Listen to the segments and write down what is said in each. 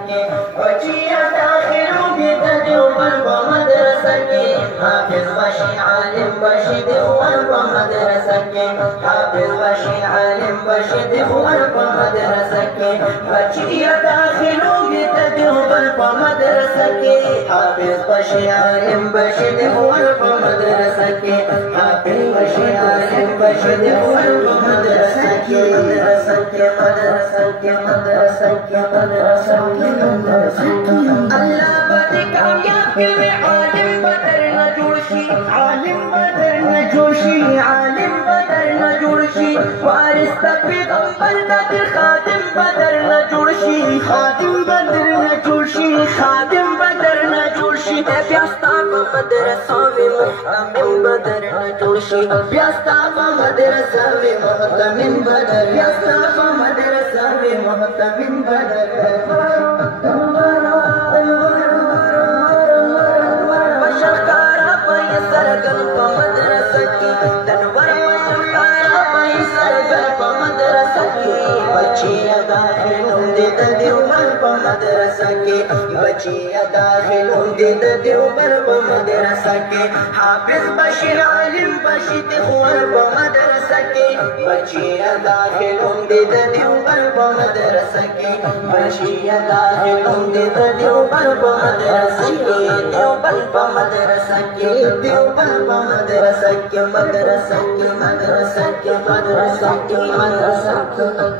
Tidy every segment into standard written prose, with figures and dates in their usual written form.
وجي داخل بيت وقلب مدرسك حافظ بشي عالم بشي وقلب مدرسك حافظ بشي عالم بشي وقلب مدرسك وجي داخل بيت وقلب مدرسك حافظ بشي عالم بشي وقلب مدرسك حافظ بشي عالم بشي وقلب مدرسك مدرسك مدرسك مدرسك مدرسك اللہ بدی کامیاب کے میں عالم بدر نہ جوڑشی عالم بدر نہ جوڑشی عالم بدر نہ جوڑشی وارث پیغمبر نبی خادم بدر نہ جوڑشی خادم بدر نہ جوڑشی خادم بدر نہ جوڑشی بیاستا مدرسہ میں محتمم بدر نہ جوڑشی بیاستا مدرسہ میں محتمم بدر بیاستا مدرسہ میں محتمم بدر بچیا داخلون دے دیوبر پا مدرسہ کے حافظ بشی عالم بشی تخوار پا مدرسہ کے بچیا داخلون دے دیوبر پا مدرسہ کے بچیا داخلون دے دیوبر پا مدرسہ کے دیوبر پا مدرسہ کے دیوبر پا مدرسہ کے مدرسہ کے مدرسہ کے مدرسہ کے مدرسہ کے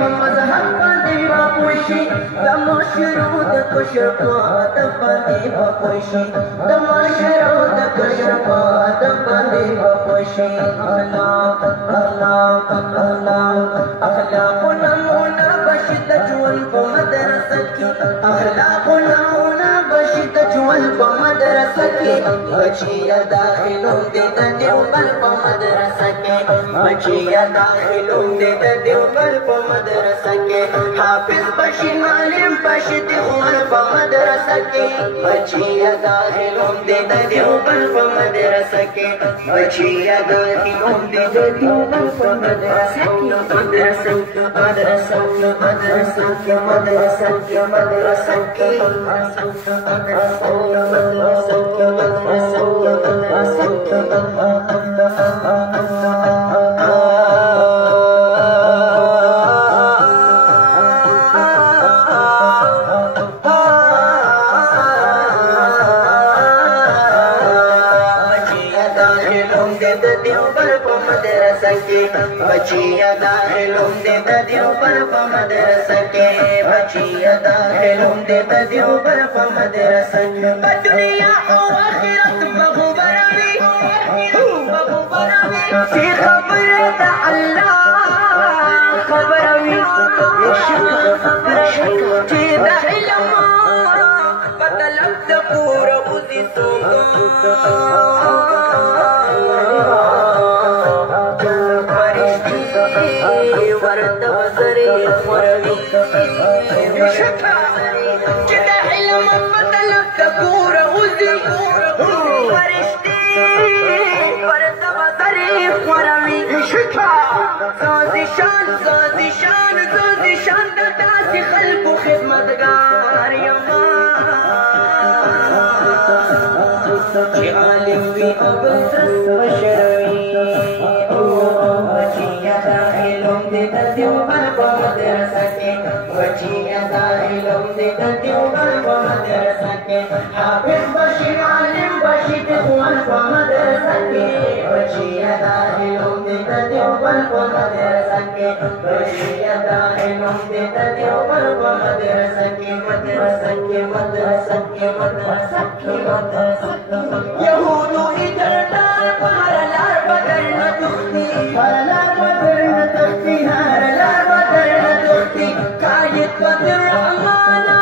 مذہب پاندی باپوشی دماشرو دکشر پات پاندی باپوشی دماشرو دکشر پات پاندی باپوشی اخلاق اخلاق اخلاق اخلاق نمونا بشد جوال پا مدرسہ کی اخلاق نمونا بشد جوال پا مدرسہ کی بچیا داخلوں دیتا دیوبر پا مدرسہ کی بچیا داخلوں دیتا دیوبر پا مدرسہ کے حافظ بشی عالم بشی تخوار پا مدرسہ کے بچیا داخلوں دیتا دیوبر پا مدرسہ کے بچیا داخلوں دیتا دیوبر پا مدرسہ کے مدرسہ کے مدرسہ کے مدرسہ کے مدرسہ کے مدرسہ کے بچیا داخلوں دیتا دیوبر پا مدرسہ کے بچیا داخلوں دیتا دیوبر پا مدرسہ کے بدنیا و آخرت بغو براوی سی خبر دا اللہ خبروی چی دا علم بطلب دا پورا غزی سوگا زازشان دا تاسی خلق و خدمتگار چی عالم وی ابزرس بشروی بچیا داخلوں دیتا دیوبر پا مدرسہ کے بچیا داخلوں دیتا دیوبر پا مدرسہ کے حافظ بشی عالم بشی تخوار پا مدرسہ کے بچیا داخلوں دې د دیوبند په مدرسه کې بچیا داخلوم دې د دیوبند په مدرسه کې مدرسه کې مدرسه کې مدرسه کې مدرسه یهودو ایتردار په هر لار بدر نه تختی هر لار بدر نه تختی هر لار بدر نه تختی قائد بدر رحمانا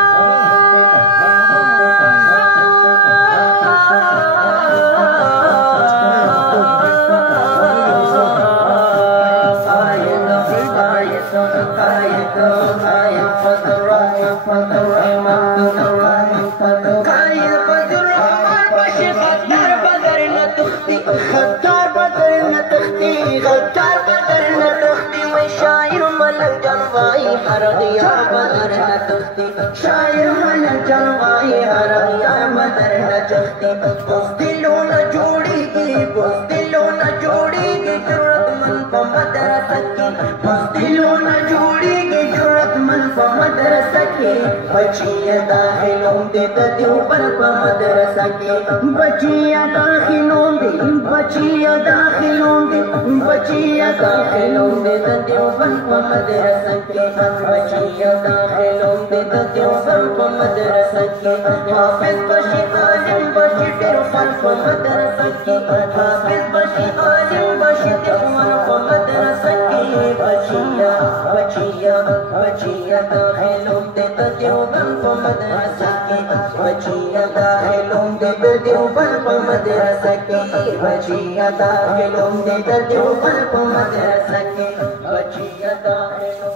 شاعر ملک جلوائی حرمیار مدر نجختی بس دلوں نہ جوڑی گی بس دلوں نہ جوڑی گی جرت من پا مدرسہ کی بس دلوں نہ جوڑی گی جرت من پا مدرسہ کی بچیا داخلوں دے دیوبند پا مدرسہ کی بچیا داخلوں دے بچیا داخلوں دے بچیا داخلوں دے دیوبند پا مدرسہ کی بچیا داخلوں دے دیوبند پا مدرسہ کی حافظ بشی عالم بشی دیوبند پا مدرسہ کی حافظ بشی عالم بشی دیوبند پا مدرسہ کی بچیا بچیا بچیا داخلوں دے دیوبند پا مدرسہ کی بچیا داخلوں دے دیوبند پا مدرسہ کی بچیا داخلوں دے دیوبند پا مدرسہ کی بچیا داخلوں